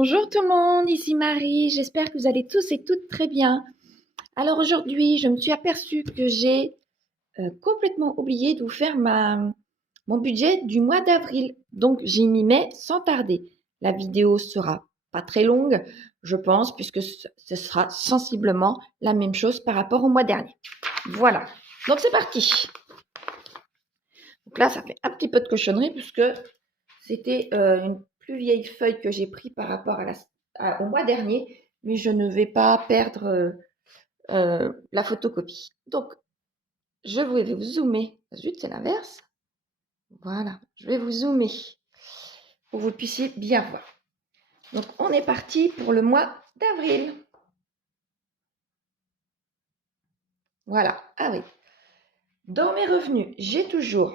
Bonjour tout le monde, ici Marie, j'espère que vous allez tous et toutes très bien. Alors aujourd'hui, je me suis aperçue que j'ai complètement oublié de vous faire mon budget du mois d'avril. Donc j'y m'y mets sans tarder. La vidéo sera pas très longue, je pense, puisque ce sera sensiblement la même chose par rapport au mois dernier. Voilà, donc c'est parti. Donc là, ça fait un petit peu de cochonnerie puisque c'était une plus vieille feuille que j'ai pris par rapport au mois dernier, mais je ne vais pas perdre la photocopie. Donc, je vais vous zoomer. Zut, c'est l'inverse. Voilà, je vais vous zoomer pour que vous puissiez bien voir. Donc, on est parti pour le mois d'avril. Voilà, ah oui. Dans mes revenus, j'ai toujours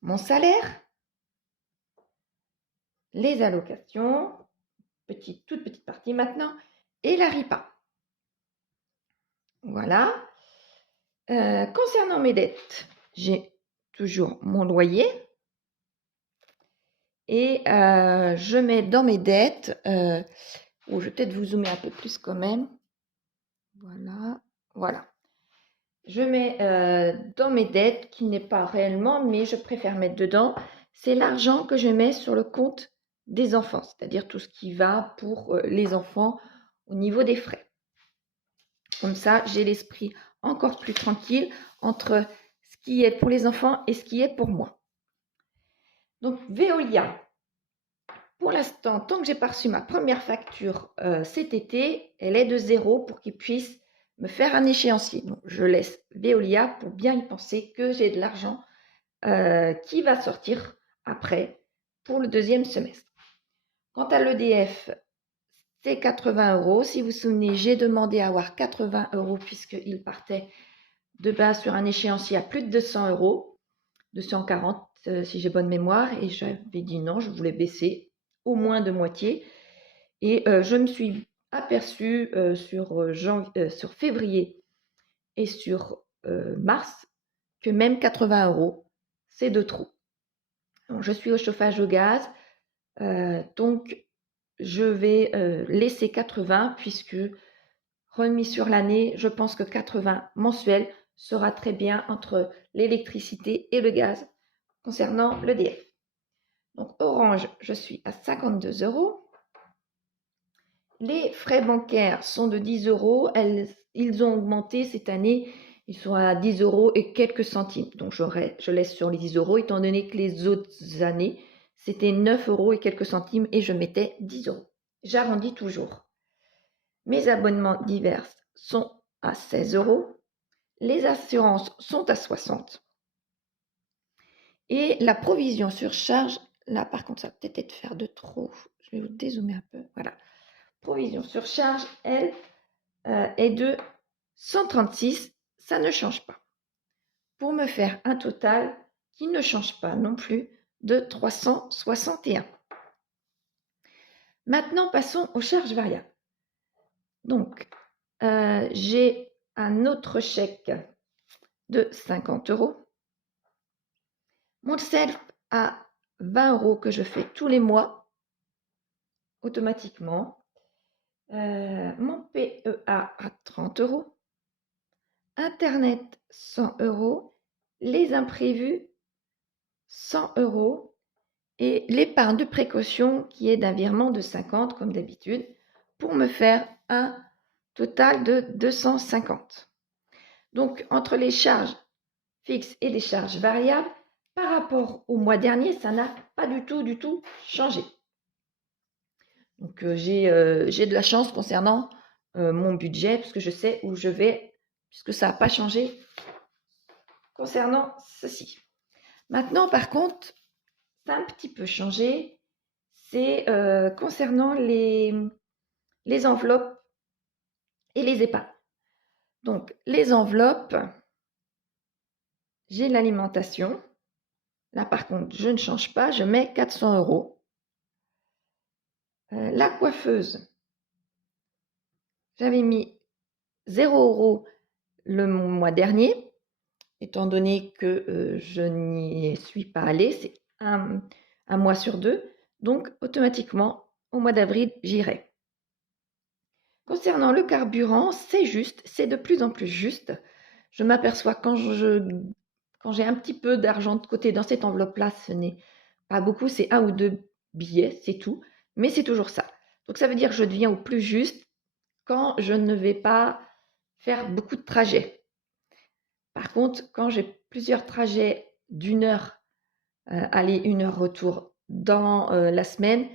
mon salaire, les allocations, toute petite partie maintenant, et la RIPA. Voilà. Concernant mes dettes, j'ai toujours mon loyer et je mets dans mes dettes, je vais peut-être vous zoomer un peu plus quand même. Voilà, voilà. Je mets dans mes dettes, qui n'est pas réellement, mais je préfère mettre dedans, c'est l'argent que je mets sur le compte des enfants, c'est-à-dire tout ce qui va pour les enfants au niveau des frais. Comme ça, j'ai l'esprit encore plus tranquille entre ce qui est pour les enfants et ce qui est pour moi. Donc, Veolia, pour l'instant, tant que j'ai pas reçu ma première facture cet été, elle est de 0 pour qu'ils puissent me faire un échéancier. Donc, je laisse Veolia pour bien y penser que j'ai de l'argent qui va sortir après pour le deuxième semestre. Quant à l'EDF, c'est 80 €. Si vous vous souvenez, j'ai demandé à avoir 80 € puisqu'il partait de base sur un échéancier à plus de 200 €, 240 si j'ai bonne mémoire, et j'avais dit non, je voulais baisser au moins de moitié. Et je me suis aperçue sur février et sur mars que même 80 €, c'est de trop. Donc, je suis au chauffage au gaz, donc je vais laisser 80 puisque remis sur l'année, je pense que 80 mensuels sera très bien entre l'électricité et le gaz concernant l'EDF. Donc Orange, je suis à 52 €. Les frais bancaires sont de 10 €. Ils ont augmenté cette année. Ils sont à 10 € et quelques centimes. Donc je laisse sur les 10 € étant donné que les autres années, c'était 9 € et quelques centimes et je mettais 10 €. J'arrondis toujours. Mes abonnements divers sont à 16 €. Les assurances sont à 60. Et la provision sur charge, là par contre, ça va peut-être être faire de trop. Je vais vous dézoomer un peu. Voilà. Provision sur charge, elle, est de 136. Ça ne change pas. Pour me faire un total qui ne change pas non plus de 361. Maintenant, passons aux charges variables. Donc, j'ai un autre chèque de 50 €. Mon self à 20 € que je fais tous les mois, automatiquement. Mon PEA à 30 €. Internet, 100 €. Les imprévus, 100 € et l'épargne de précaution qui est d'un virement de 50 comme d'habitude pour me faire un total de 250. Donc, entre les charges fixes et les charges variables, par rapport au mois dernier, ça n'a pas du tout changé. Donc, j'ai de la chance concernant mon budget parce que je sais où je vais puisque ça n'a pas changé concernant ceci. Maintenant, par contre, ça a un petit peu changé. C'est concernant les enveloppes et les épargnes. Donc, les enveloppes, j'ai l'alimentation. Là, par contre, je ne change pas. Je mets 400 €. La coiffeuse, j'avais mis 0 € le mois dernier, étant donné que je n'y suis pas allée. C'est un mois sur 2. Donc, automatiquement, au mois d'avril, j'irai. Concernant le carburant, c'est juste, c'est de plus en plus juste. Je m'aperçois quand j'ai un petit peu d'argent de côté dans cette enveloppe-là, ce n'est pas beaucoup, c'est 1 ou 2 billets, c'est tout, mais c'est toujours ça. Donc ça veut dire que je deviens au plus juste quand je ne vais pas faire beaucoup de trajets. Par contre, quand j'ai plusieurs trajets d'1 heure aller, 1 heure retour dans la semaine,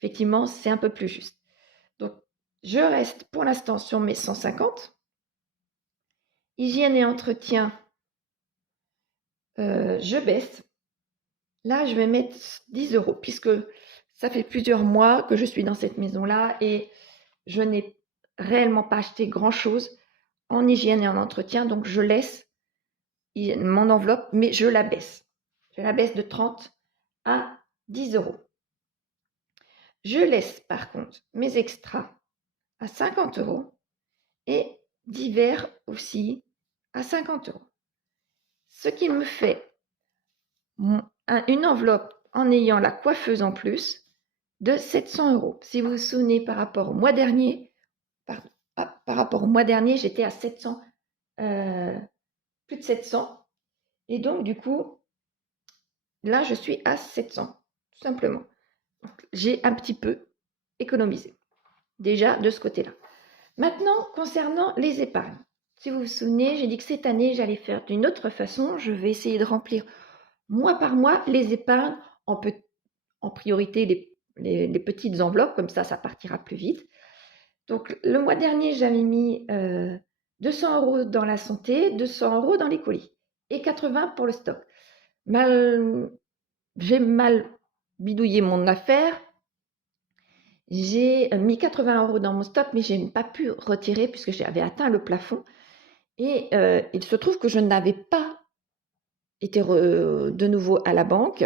effectivement, c'est un peu plus juste. Donc, je reste pour l'instant sur mes 150. Hygiène et entretien, je baisse. Là, je vais mettre 10 euros puisque ça fait plusieurs mois que je suis dans cette maison-là et je n'ai réellement pas acheté grand-chose en hygiène et en entretien. Donc, je laisse mon enveloppe, mais je la baisse. Je la baisse de 30 à 10 euros. Je laisse par contre mes extras à 50 euros et divers aussi à 50 euros. Ce qui me fait une enveloppe en ayant la coiffeuse en plus de 700 euros. Si vous vous souvenez par rapport au mois dernier, j'étais à 700, plus de 700. Et donc, du coup, là, je suis à 700, tout simplement. J'ai un petit peu économisé, déjà de ce côté-là. Maintenant, concernant les épargnes. Si vous vous souvenez, j'ai dit que cette année, j'allais faire d'une autre façon. Je vais essayer de remplir mois par mois les épargnes en priorité les petites enveloppes, comme ça partira plus vite. Donc, le mois dernier, j'avais mis 200 euros dans la santé, 200 euros dans les colis et 80 pour le stock. J'ai mal bidouillé mon affaire. J'ai mis 80 euros dans mon stock, mais je n'ai pas pu retirer puisque j'avais atteint le plafond. Et il se trouve que je n'avais pas été de nouveau à la banque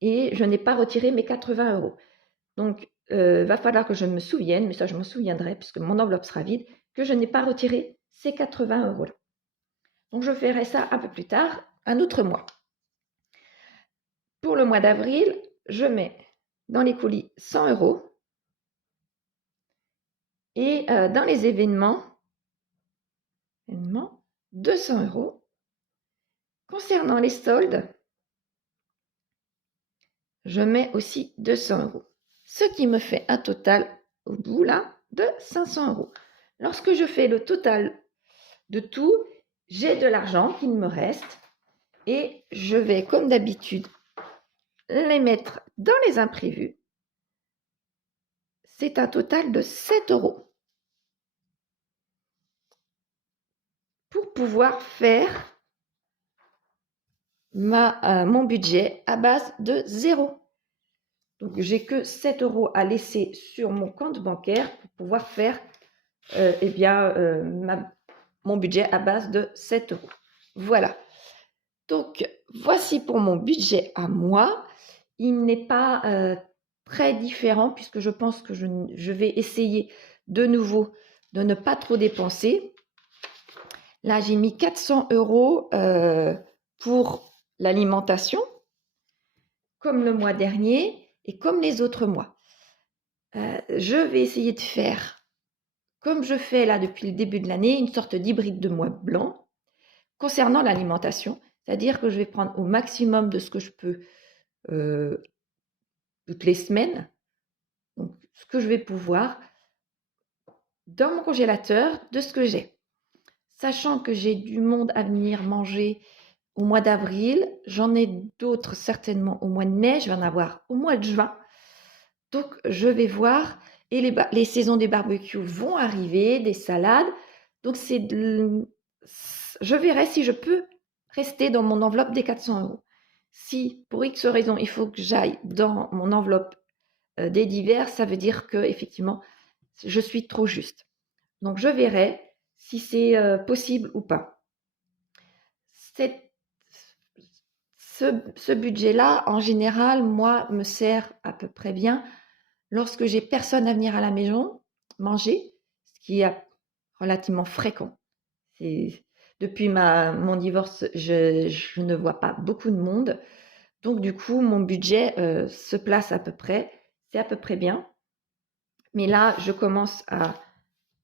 et je n'ai pas retiré mes 80 euros. Donc, va falloir que je me souvienne, mais ça je m'en souviendrai puisque mon enveloppe sera vide, que je n'ai pas retiré ces 80 euros-là. Donc, je ferai ça un peu plus tard, un autre mois. Pour le mois d'avril, je mets dans les colis 100 euros et dans les événements, 200 euros. Concernant les soldes, je mets aussi 200 euros. Ce qui me fait un total au bout là de 500 euros. Lorsque je fais le total de tout, j'ai de l'argent qui me reste et je vais, comme d'habitude, les mettre dans les imprévus. C'est un total de 7 euros pour pouvoir faire mon budget à base de 0. Donc, j'ai que 7 euros à laisser sur mon compte bancaire pour pouvoir faire mon budget à base de 7 euros. Voilà. Donc, voici pour mon budget à moi. Il n'est pas très différent puisque je pense que je vais essayer de nouveau de ne pas trop dépenser. Là, j'ai mis 400 euros pour l'alimentation, comme le mois dernier et comme les autres mois. Je vais essayer de faire, comme je fais là depuis le début de l'année, une sorte d'hybride de mois blanc concernant l'alimentation, c'est-à-dire que je vais prendre au maximum de ce que je peux toutes les semaines, donc ce que je vais pouvoir dans mon congélateur de ce que j'ai. Sachant que j'ai du monde à venir manger au mois d'avril, j'en ai d'autres certainement au mois de mai, je vais en avoir au mois de juin. Donc, je vais voir. Et les saisons des barbecues vont arriver, des salades. Donc, je verrai si je peux rester dans mon enveloppe des 400 euros. Si, pour X raison, il faut que j'aille dans mon enveloppe des divers, ça veut dire que effectivement, je suis trop juste. Donc, je verrai si c'est possible ou pas. Ce budget-là, en général, moi, me sert à peu près bien lorsque j'ai personne à venir à la maison manger, ce qui est relativement fréquent. Depuis mon divorce, je ne vois pas beaucoup de monde. Donc, du coup, mon budget se place à peu près. C'est à peu près bien. Mais là, je commence à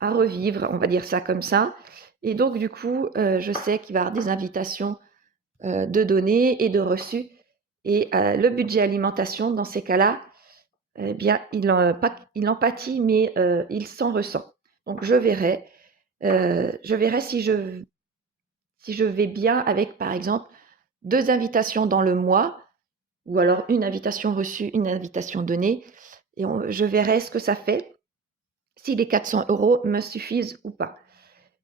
revivre, on va dire ça comme ça. Et donc, du coup, je sais qu'il va y avoir des invitations de données et de reçus. Et le budget alimentation, dans ces cas-là, eh bien, il en pâtit, mais il s'en ressent. Donc, je verrai si je vais bien avec, par exemple, 2 invitations dans le mois, ou alors une invitation reçue, une invitation donnée, et je verrai ce que ça fait, si les 400 € me suffisent ou pas.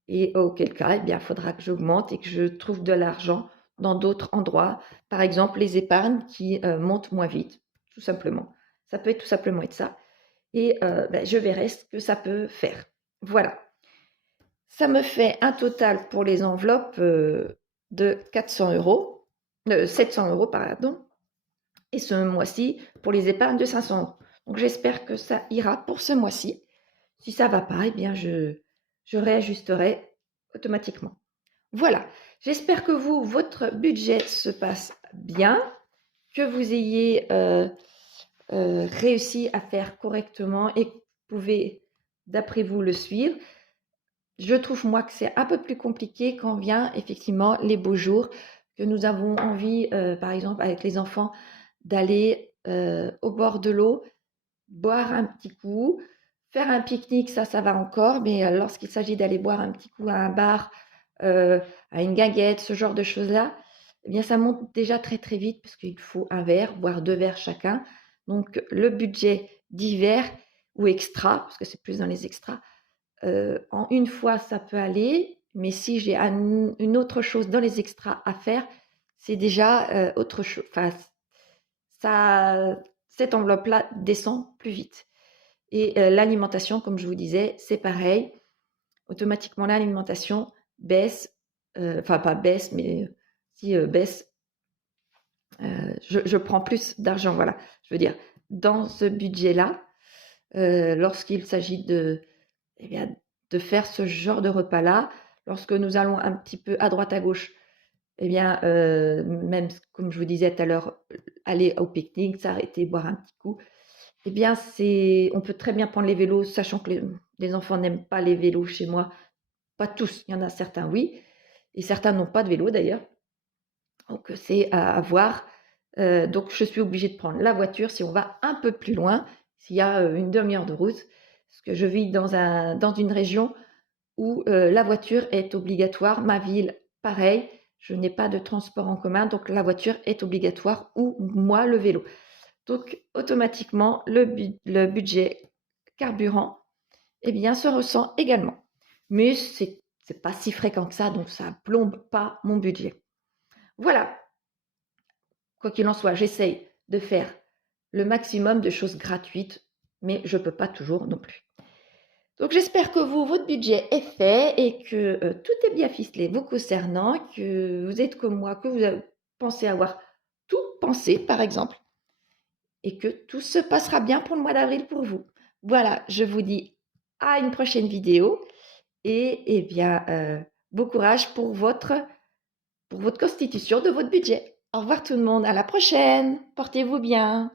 Et auquel cas, eh bien, il faudra que j'augmente et que je trouve de l'argent dans d'autres endroits. Par exemple, les épargnes qui montent moins vite, tout simplement. Ça peut tout simplement être ça. Et je verrai ce que ça peut faire. Voilà. Ça me fait un total pour les enveloppes de 400 €, 700 €, pardon. Et ce mois-ci, pour les épargnes de 500 €. Donc, j'espère que ça ira pour ce mois-ci. Si ça ne va pas, eh bien, je réajusterai automatiquement. Voilà, j'espère que votre budget se passe bien, que vous ayez réussi à faire correctement et que vous pouvez, d'après vous, le suivre. Je trouve, moi, que c'est un peu plus compliqué quand vient effectivement les beaux jours, que nous avons envie, par exemple, avec les enfants, d'aller au bord de l'eau, boire un petit coup, faire un pique-nique, ça va encore, mais lorsqu'il s'agit d'aller boire un petit coup à un bar, à une guinguette, ce genre de choses-là, eh bien, ça monte déjà très très vite parce qu'il faut un verre, voire 2 verres chacun. Donc, le budget d'hiver ou extra, parce que c'est plus dans les extras, en une fois, ça peut aller, mais si j'ai une autre chose dans les extras à faire, c'est déjà autre chose. Enfin, cette enveloppe-là descend plus vite. Et l'alimentation, comme je vous disais, c'est pareil. Automatiquement, l'alimentation baisse, enfin pas baisse, mais si baisse, je prends plus d'argent, voilà. Je veux dire, dans ce budget-là, lorsqu'il s'agit eh bien, de faire ce genre de repas-là, lorsque nous allons un petit peu à droite à gauche, eh bien, même comme je vous disais tout à l'heure, aller au pique-nique, s'arrêter, boire un petit coup, eh bien, on peut très bien prendre les vélos, sachant que les enfants n'aiment pas les vélos chez moi. Pas tous, il y en a certains, oui, et certains n'ont pas de vélo d'ailleurs. Donc, c'est à voir. Donc, je suis obligée de prendre la voiture si on va un peu plus loin, s'il y a une demi-heure de route, parce que je vis dans une région où la voiture est obligatoire. Ma ville, pareil, je n'ai pas de transport en commun, donc la voiture est obligatoire, ou moi, le vélo. Donc, automatiquement, le budget carburant, eh bien, se ressent également. Mais c'est pas si fréquent que ça, donc ça ne plombe pas mon budget. Voilà. Quoi qu'il en soit, j'essaye de faire le maximum de choses gratuites, mais je ne peux pas toujours non plus. Donc, j'espère que votre budget est fait et que tout est bien ficelé vous concernant, que vous êtes comme moi, que vous avez pensé avoir tout pensé, par exemple, et que tout se passera bien pour le mois d'avril pour vous. Voilà, je vous dis à une prochaine vidéo et eh bien, bon courage pour votre constitution de votre budget. Au revoir tout le monde, à la prochaine, portez-vous bien.